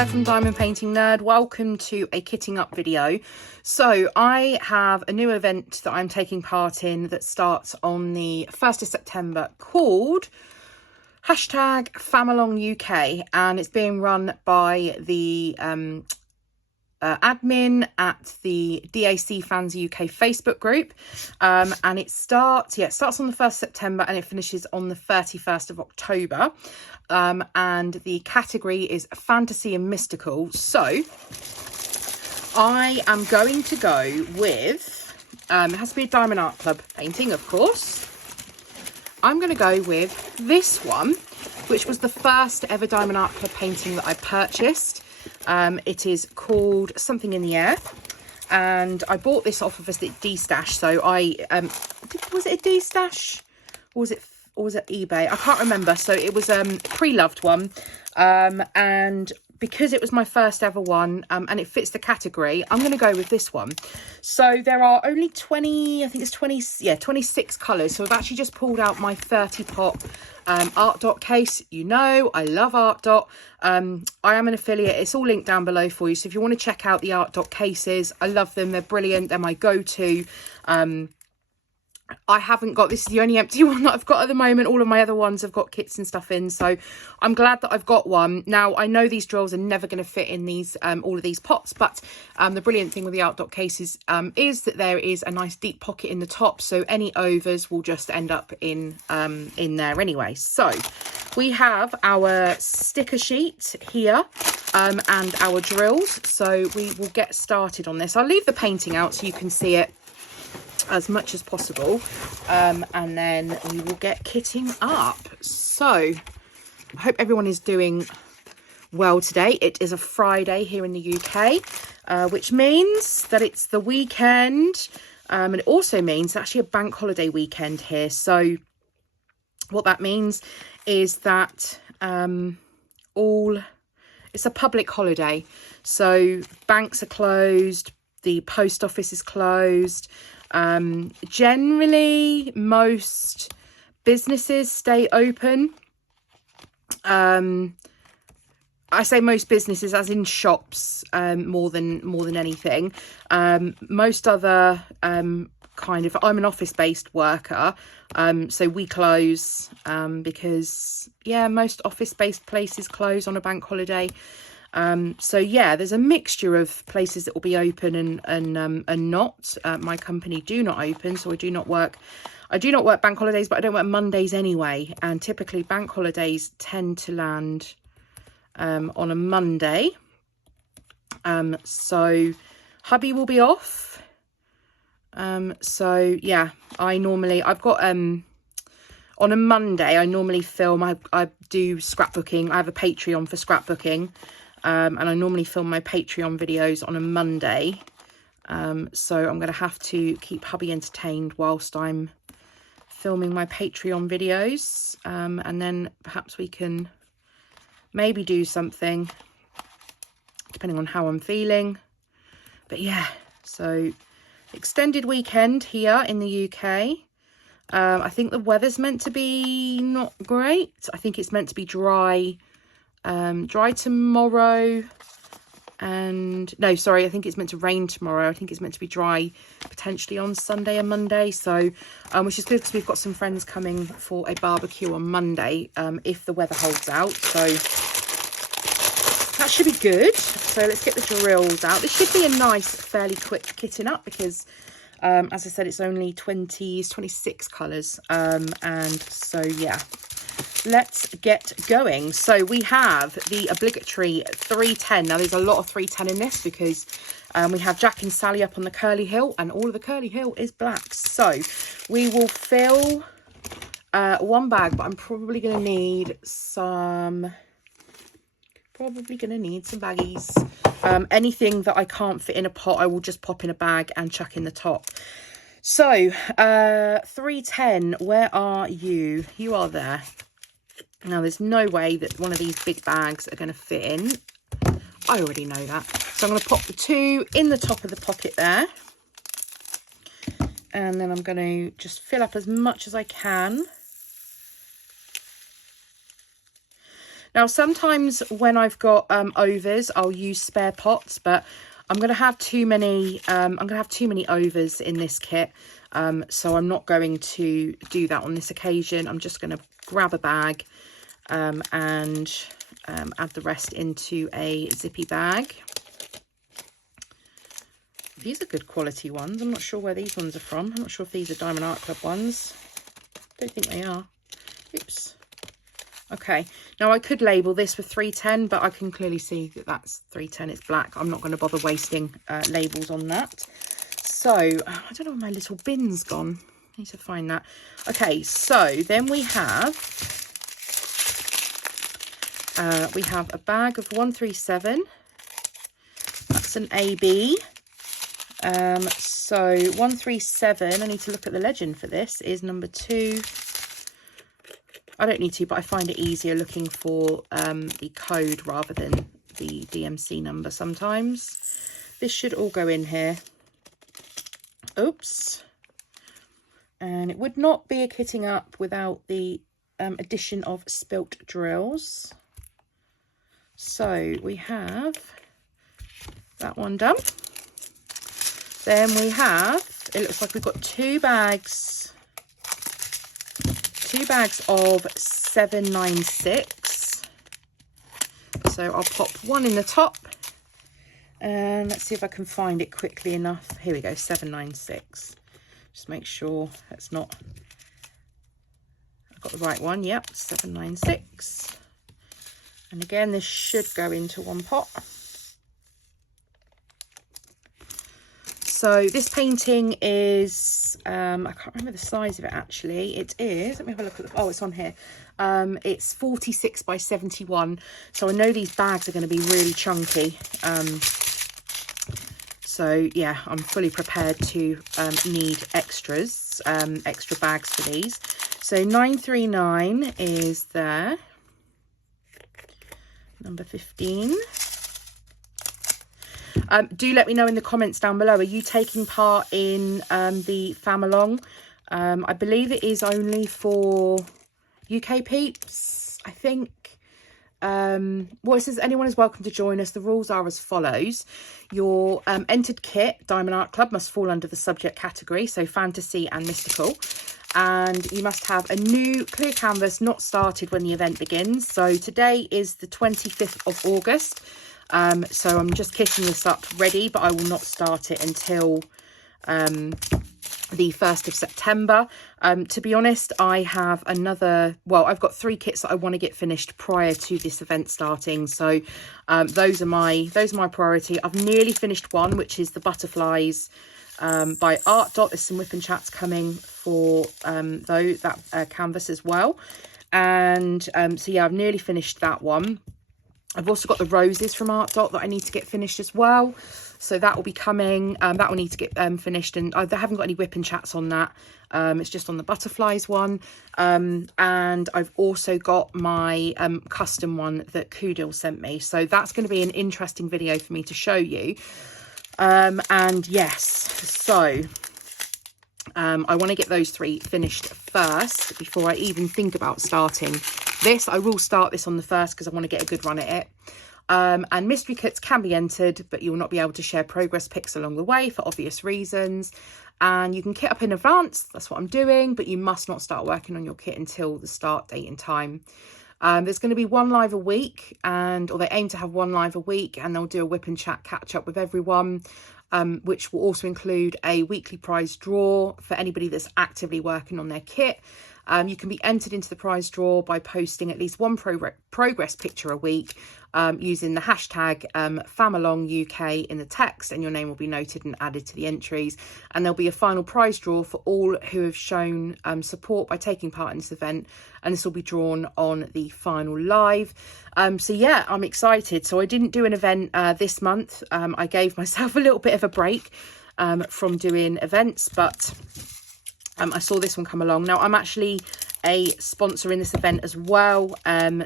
Claire from Diamond Painting Nerd. Welcome to a kitting up video. So I have a new event that I'm taking part in that starts on the 1st of September called #FamAlongUK, and it's being run by the admin at the DAC Fans UK Facebook group, and it starts on the 1st of September and it finishes on the 31st of October, and the category is fantasy and mystical. So I am going to go with it has to be a Diamond Art Club painting, of course. I'm going to go with this one, which was the first ever Diamond Art Club painting that I purchased. It is called Something in the Air, and I bought this off of a D-Stash. So I was it a D-Stash or was it eBay? I can't remember. So it was a pre-loved one, and because it was my first ever one, and it fits the category, I'm going to go with this one. So there are only 26 colours. So I've actually just pulled out my 30 pot Artdot case. You know, I love Artdot. I am an affiliate. It's all linked down below for you. So if you want to check out the Artdot cases, I love them. They're brilliant. They're my go-to. I haven't got, this is the only empty one that I've got at the moment. All of my other ones have got kits and stuff in, so I'm glad that I've got one. Now, I know these drills are never going to fit in these all of these pots, but the brilliant thing with the Artdot cases is that there is a nice deep pocket in the top, so any overs will just end up in there anyway. So we have our sticker sheet here, and our drills, so we will get started on this. I'll leave the painting out so you can see it as much as possible, and then we will get kitting up. So I hope everyone is doing well today. It is a Friday here in the UK, which means that it's the weekend, and it also means it's actually a bank holiday weekend here. So what that means is that it's a public holiday, so banks are closed, the post office is closed. Generally most businesses stay open. I say most businesses as in shops, more than anything. Most other I'm an office-based worker, so we close because most office-based places close on a bank holiday. So yeah, there's a mixture of places that will be open and not. My company do not open, so I do not work bank holidays, but I don't work Mondays anyway, and typically bank holidays tend to land on a Monday. So hubby will be off. So yeah, I've got on a Monday I normally film. I do scrapbooking. I have a Patreon for scrapbooking. And I normally film my Patreon videos on a Monday. So I'm going to have to keep hubby entertained whilst I'm filming my Patreon videos. And then perhaps we can maybe do something, depending on how I'm feeling. But yeah, so extended weekend here in the UK. I think the weather's meant to be not great. I think it's meant to be dry tomorrow, and no, sorry, I think it's meant to rain tomorrow. I think it's meant to be dry potentially on Sunday and Monday, so which is good because we've got some friends coming for a barbecue on Monday, if the weather holds out, so that should be good. So let's get the drills out. This should be a nice fairly quick kitting up because as I said, it's only 26 colours, and so yeah, let's get going. So we have the obligatory 310. Now there's a lot of 310 in this because we have Jack and Sally up on the curly hill, and all of the curly hill is black. So we will fill one bag, but I'm probably going to need some baggies. Anything that I can't fit in a pot, I will just pop in a bag and chuck in the top. So 310, where are you? You are there. Now, there's no way that one of these big bags are going to fit in. I already know that. So I'm going to pop the two in the top of the pocket there. And then I'm going to just fill up as much as I can. Now, sometimes when I've got overs, I'll use spare pots, but I'm going to have too many. I'm going to have too many overs in this kit, so I'm not going to do that on this occasion. I'm just going to grab a bag and add the rest into a zippy bag. These are good quality ones. I'm not sure where these ones are from. I'm not sure if these are Diamond Art Club ones. Don't think they are. Oops. Okay, now I could label this with 310, but I can clearly see that that's 310. It's black. I'm not going to bother wasting labels on that. So I don't know where my little bin's gone. I need to find that. Okay, so then we have a bag of 137. That's an AB. So 137, I need to look at the legend for this, is number 2. I don't need to, but I find it easier looking for the code rather than the DMC number sometimes. This should all go in here. Oops. And it would not be a kitting up without the addition of spilt drills. So we have that one done. Then we have, it looks like we've got 2 bags of 796. So I'll pop one in the top and let's see if I can find it quickly enough. Here we go, 796. Just make sure that's not, I've got the right one. Yep, 796. And again, this should go into one pot. So this painting is, I can't remember the size of it actually. It is, let me have a look at the, oh, it's on here. It's 46 by 71. So I know these bags are going to be really chunky. So yeah, I'm fully prepared to need extras, extra bags for these. So 939 is there. Number 15. Do let me know in the comments down below, are you taking part in the fam along? I believe it is only for UK peeps, I think. Well, it says anyone is welcome to join us. The rules are as follows. Your entered kit, Diamond Art Club, must fall under the subject category, so fantasy and mystical. And you must have a new clear canvas not started when the event begins. So today is the 25th of August. So I'm just kitting this up ready, but I will not start it until the 1st of September. To be honest, I have I've got 3 kits that I want to get finished prior to this event starting. So those are my priority. I've nearly finished one, which is the butterflies by Artdot. There's some whip and chats coming for that canvas as well. And so yeah, I've nearly finished that one. I've also got the roses from Artdot that I need to get finished as well. So that will be coming. That will need to get finished. And I haven't got any whip and chats on that. It's just on the butterflies one. And I've also got my custom one that Kudil sent me. So that's going to be an interesting video for me to show you. And yes, so I want to get those 3 finished first before I even think about starting this. I will start this on the 1st because I want to get a good run at it. And mystery kits can be entered, but you will not be able to share progress pics along the way for obvious reasons. And you can kit up in advance. That's what I'm doing, but you must not start working on your kit until the start date and time. There's going to be 1 live a week, or they aim to have 1 live a week, and they'll do a whip and chat catch up with everyone, which will also include a weekly prize draw for anybody that's actively working on their kit. You can be entered into the prize draw by posting at least 1 progress picture a week using the hashtag FamAlongUK in the text, and your name will be noted and added to the entries. And there'll be a final prize draw for all who have shown support by taking part in this event, and this will be drawn on the final live. So yeah, I'm excited. So I didn't do an event this month. I gave myself a little bit of a break from doing events, but I saw this one come along. Now, I'm actually a sponsor in this event as well.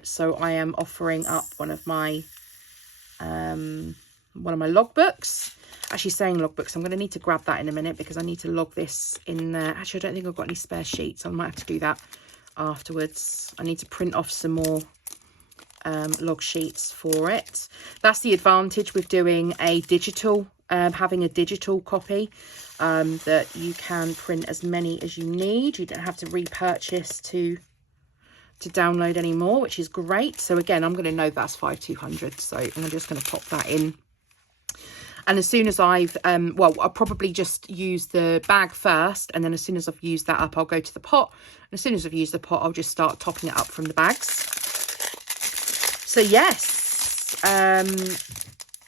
So I am offering up one of my logbooks. Actually saying logbooks, I'm going to need to grab that in a minute because I need to log this in there. Actually, I don't think I've got any spare sheets. I might have to do that afterwards. I need to print off some more log sheets for it. That's the advantage with doing a digital, having a digital copy, that you can print as many as you need. You don't have to repurchase to download anymore, which is great. So again, I'm going to know that's 5200, so I'm just going to pop that in. And as soon as I've well, I'll probably just use the bag first, and then as soon as I've used that up, I'll go to the pot, and as soon as I've used the pot, I'll just start topping it up from the bags. So yes,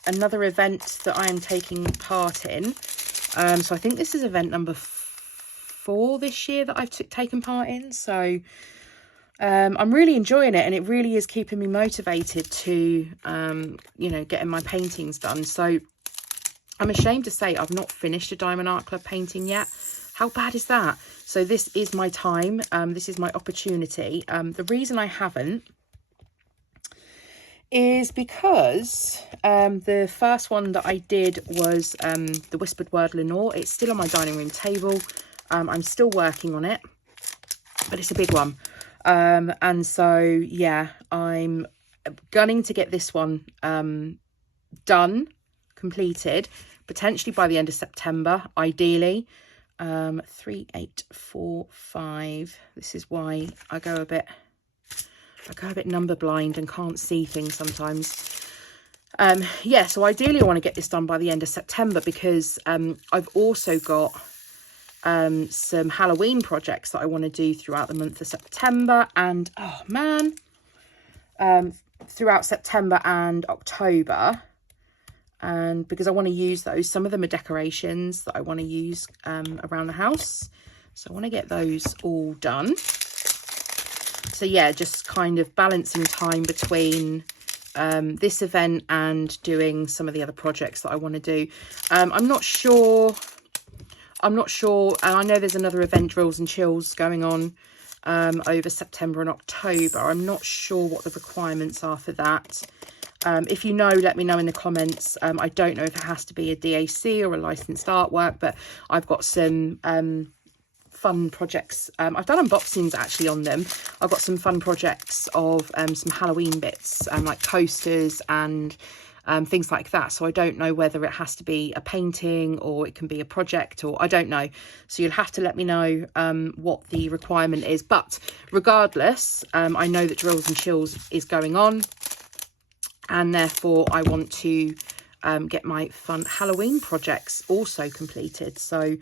another event that I am taking part in. So I think this is event number 4 this year that I've taken part in. So I'm really enjoying it, and it really is keeping me motivated to, you know, getting my paintings done. So I'm ashamed to say I've not finished a Diamond Art Club painting yet. How bad is that? So this is my time. This is my opportunity. The reason I haven't is because the first one that I did was the Whispered Word Lenore. It's still on my dining room table. I'm still working on it, but it's a big one. And so, yeah, I'm gunning to get this one done, completed, potentially by the end of September, ideally. 3, 8, 4, 5. This is why I go a bit number blind and can't see things sometimes. Yeah, so ideally I want to get this done by the end of September, because I've also got some Halloween projects that I want to do throughout the month of September, and oh man, throughout September and October, and because I want to use those. Some of them are decorations that I want to use around the house, so I want to get those all done. So yeah, just kind of balancing time between this event and doing some of the other projects that I want to do. I'm not sure, and I know there's another event, Drills and Chills, going on over September and October. I'm not sure what the requirements are for that. If you know, let me know in the comments. I don't know if it has to be a DAC or a licensed artwork, but I've got some fun projects. I've done unboxings actually on them. I've got some fun projects of some Halloween bits, like coasters and things like that. So I don't know whether it has to be a painting or it can be a project, or I don't know. So you'll have to let me know what the requirement is. But regardless, I know that Drills and Chills is going on, and therefore I want to get my fun Halloween projects also completed. So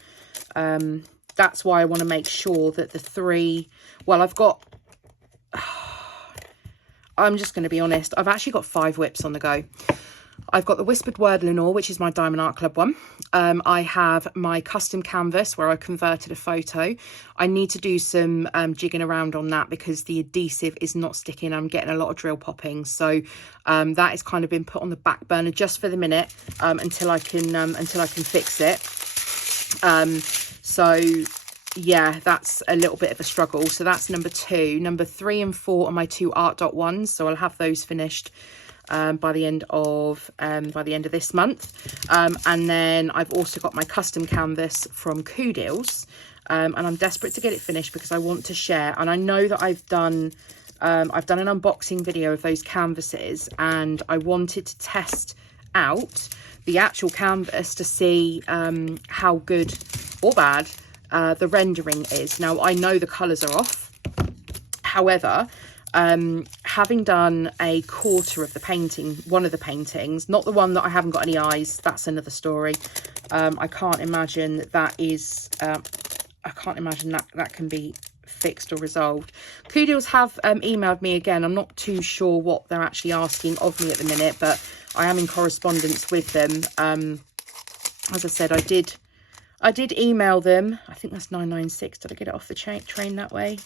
that's why I want to make sure that the 3, well, I've got, I'm just going to be honest, I've actually got 5 whips on the go. I've got the Whispered Word Lenore, which is my Diamond Art Club one. I have my custom canvas where I converted a photo. I need to do some jigging around on that because the adhesive is not sticking. I'm getting a lot of drill popping. So that has kind of been put on the back burner just for the minute until I can fix it. So yeah, that's a little bit of a struggle. So that's number 2. Number 3 and 4 are my 2 Artdot ones. So I'll have those finished by the end of this month. And then I've also got my custom canvas from Kudeals, and I'm desperate to get it finished because I want to share. And I know that I've done an unboxing video of those canvases, and I wanted to test out the actual canvas to see how good or bad the rendering is. Now I know the colours are off, however, having done a quarter of the painting, one of the paintings, not the one that I haven't got any eyes, that's another story. I can't imagine that is, I can't imagine that can be fixed or resolved. Kudeals have emailed me again. I'm not too sure what they're actually asking of me at the minute, but I am in correspondence with them. As I said, I did email them. I think that's 996. Did I get it off the train that way?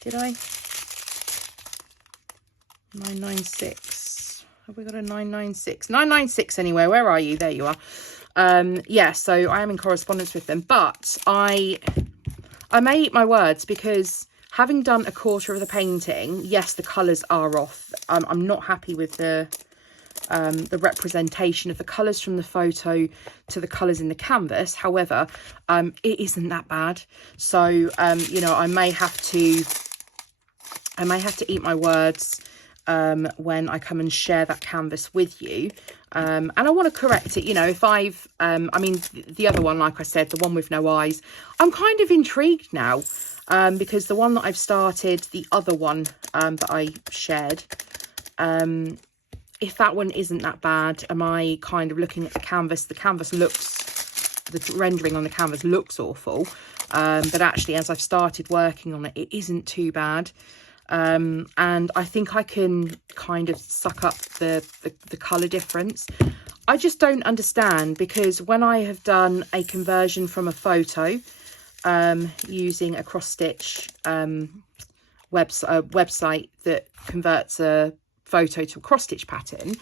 Did I? 996. Have we got a 996? 996 anyway. Where are you? There you are. Yeah, so I am in correspondence with them, but I may eat my words because having done a quarter of the painting, yes, the colours are off. I'm not happy with the representation of the colours from the photo to the colours in the canvas. However, it isn't that bad. So, you know, I may have to eat my words when I come and share that canvas with you. And I want to correct it, you know, if I've, I mean, the other one, like I said, the one with no eyes, I'm kind of intrigued now, because the one that I've started, the other one that I shared, if that one isn't that bad, am I kind of looking at the canvas looks, the rendering on the canvas looks awful, but actually as I've started working on it, it isn't too bad. And I think I can kind of suck up the colour difference. I just don't understand, because when I have done a conversion from a photo using a cross-stitch website that converts a photo to a cross-stitch pattern,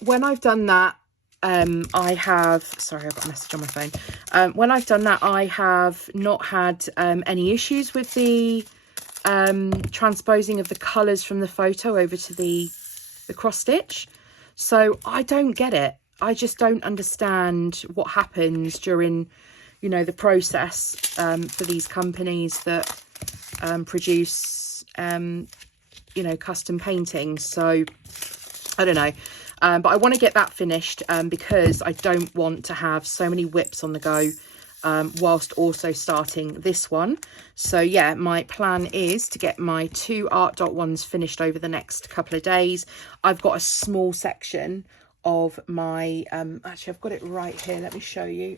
when I've done that, I have, sorry, I've got a message on my phone. When I've done that, I have not had any issues with the transposing of the colours from the photo over to the cross stitch. So I don't get it. I just don't understand what happens during, you know, the process for these companies that produce, you know, custom paintings. So I don't know. But I want to get that finished because I don't want to have so many whips on the go whilst also starting this one. So yeah, my plan is to get my 2 Artdot ones finished over the next couple of days. I've got a small section of my, actually I've got it right here, let me show you.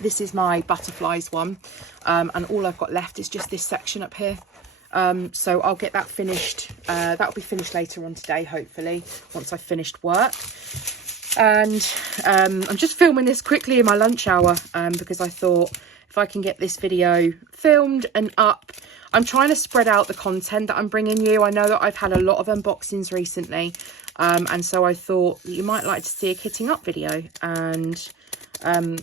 This is my butterflies one, and all I've got left is just this section up here. So I'll get that finished. That'll be finished later on today, hopefully, once I've finished work. And I'm just filming this quickly in my lunch hour because I thought if I can get this video filmed and up, I'm trying to spread out the content that I'm bringing you. I know that I've had a lot of unboxings recently, and so I thought you might like to see a kitting up video. And I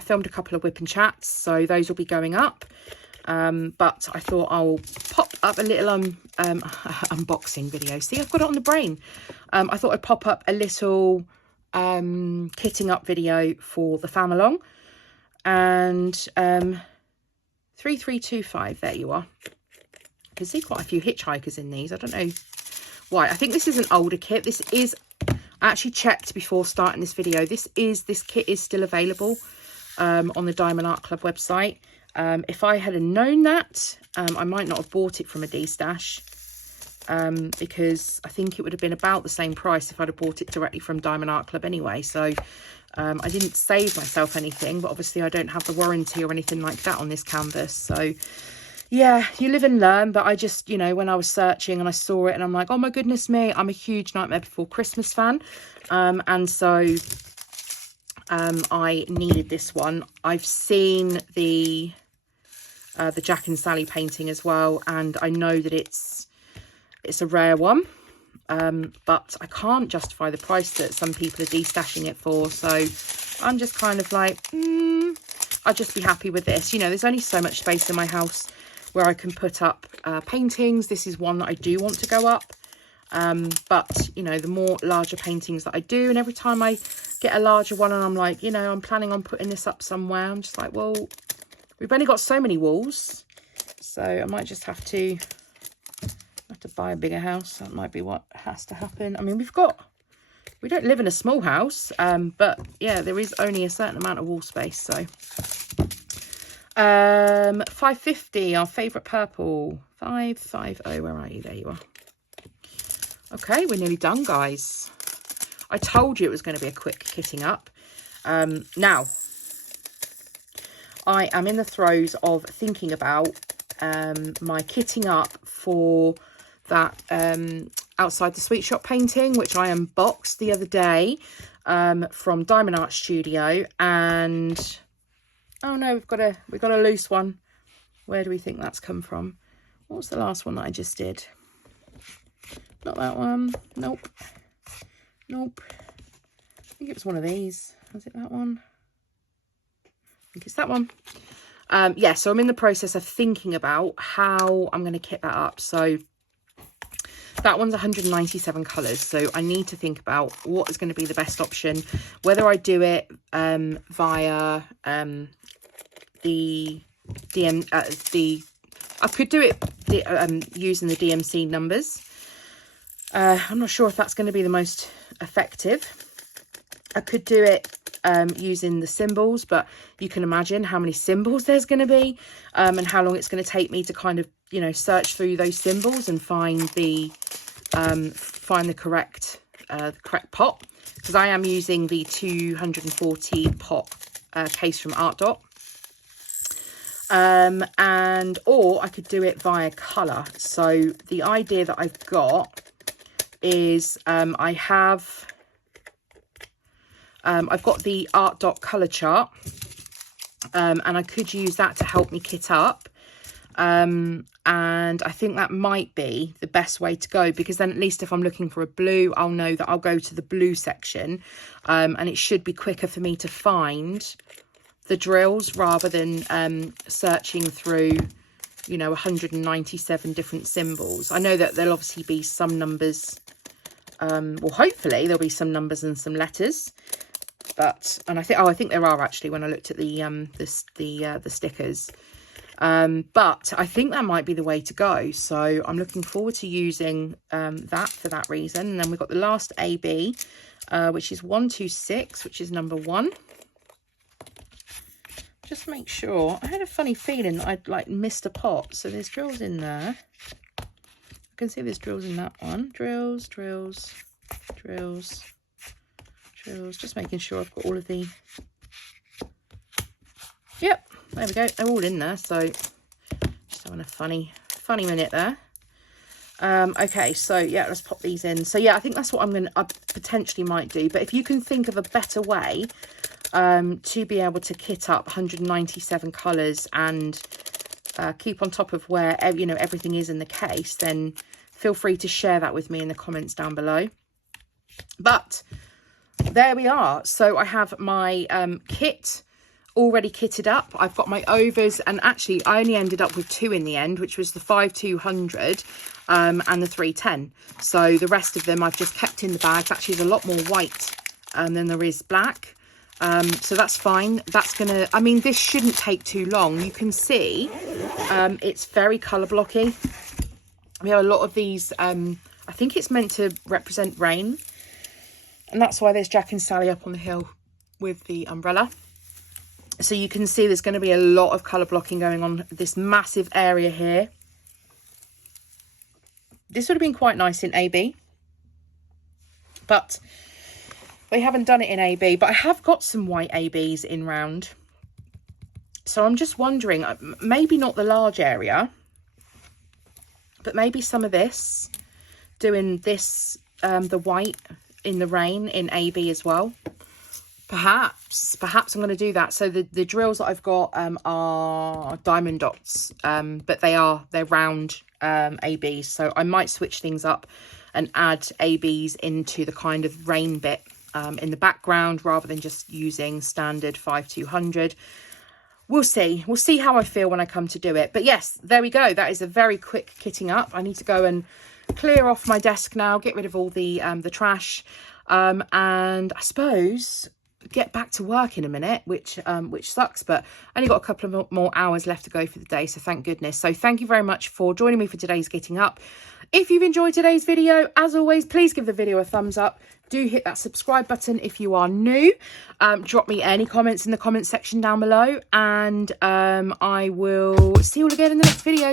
filmed a couple of whip and chats, so those will be going up. But I thought I'll pop up a little unboxing video. See, I've got it on the brain. I thought I'd pop up a little kitting up video for the fam along. And 3325, there you are. I can see quite a few hitchhikers in these. I don't know why. I think this is an older kit. This is, I actually checked before starting this video. This kit is still available on the Diamond Art Club website. If I had known that, I might not have bought it from a D-stash, because I think it would have been about the same price if I'd have bought it directly from Diamond Art Club anyway. So I didn't save myself anything, but obviously I don't have the warranty or anything like that on this canvas. So yeah, you live and learn. But I just, you know, when I was searching and I saw it and I'm like, oh my goodness me, I'm a huge Nightmare Before Christmas fan. And so I needed this one. I've seen the Jack and Sally painting as well, and I know that it's a rare one, but I can't justify the price that some people are de-stashing it for. So I'm just kind of like, I'll just be happy with this. You know, there's only so much space in my house where I can put up paintings. This is one that I do want to go up, but you know, the more larger paintings that I do, and every time I get a larger one and I'm like, you know, I'm planning on putting this up somewhere, I'm just like, well, we've only got so many walls, so I might just have to buy a bigger house. That might be what has to happen. I mean, we don't live in a small house, but yeah, there is only a certain amount of wall space. So 550, our favourite purple. 550, where are you? There you are. Okay, we're nearly done, guys. I told you it was going to be a quick kitting up. Now, I am in the throes of thinking about my kitting up for that Outside the Sweet Shop painting, which I unboxed the other day from Diamond Art Studio. And oh no, we've got a loose one. Where do we think that's come from? What was the last one that I just did? Not that one. Nope. Nope. I think it was one of these. Was it that one? I think it's that one. Yeah, so I'm in the process of thinking about how I'm going to kit that up. So that one's 197 colours, so I need to think about what is going to be the best option, whether I do it via the I could do it using the DMC numbers. I'm not sure if that's going to be the most effective. I could do it using the symbols, but you can imagine how many symbols there's going to be, and how long it's going to take me to kind of, you know, search through those symbols and find the correct pot, because I am using the 240 pot case from Artdot. Or I could do it via colour. So the idea that I've got is I've got the Artdot colour chart, and I could use that to help me kit up. And I think that might be the best way to go, because then at least if I'm looking for a blue, I'll know that I'll go to the blue section, and it should be quicker for me to find the drills rather than searching through, you know, 197 different symbols. I know that there'll obviously be some numbers, well, hopefully there'll be some numbers and some letters, but, and I think there are actually when I looked at the stickers. But I think that might be the way to go. So I'm looking forward to using that for that reason. And then we've got the last AB, which is 126, which is number 1. Just make sure. I had a funny feeling that I'd like missed a pot. So there's drills in there. I can see there's drills in that one. Drills, drills, drills, drills. Just making sure I've got all of the... Yep, there we go. They're all in there. So just having a funny minute there. Okay, so yeah, let's pop these in. So yeah, I think that's what I potentially might do. But if you can think of a better way to be able to kit up 197 colours and keep on top of where, you know, everything is in the case, then feel free to share that with me in the comments down below. But there we are. So I have my kit already kitted up. I've got my overs, and actually I only ended up with 2 in the end, which was the 5200 and the 310. So the rest of them I've just kept in the bags. Actually, there's a lot more white than there is black. So that's fine. That's gonna, I mean, this shouldn't take too long. You can see it's very colour blocky. We have a lot of these, I think it's meant to represent rain, and that's why there's Jack and Sally up on the hill with the umbrella. So you can see there's going to be a lot of colour blocking going on this massive area here. This would have been quite nice in AB, but they haven't done it in AB. But I have got some white ABs in round. So I'm just wondering, maybe not the large area, but maybe some of this, doing this, the white in the rain in AB as well. Perhaps I'm going to do that. So the drills that I've got are diamond dots, but they're round ABs. So I might switch things up and add ABs into the kind of rain bit in the background, rather than just using standard 5200. We'll see how I feel when I come to do it. But yes, there we go. That is a very quick kitting up. I need to go and clear off my desk now, get rid of all the trash, and I suppose get back to work in a minute, which sucks, but I only got a couple of more hours left to go for the day, so thank goodness. So thank you very much for joining me for today's Getting Up. If you've enjoyed today's video, as always, please give the video a thumbs up. Do hit that subscribe button if you are new. Drop me any comments in the comment section down below, and I will see you all again in the next video.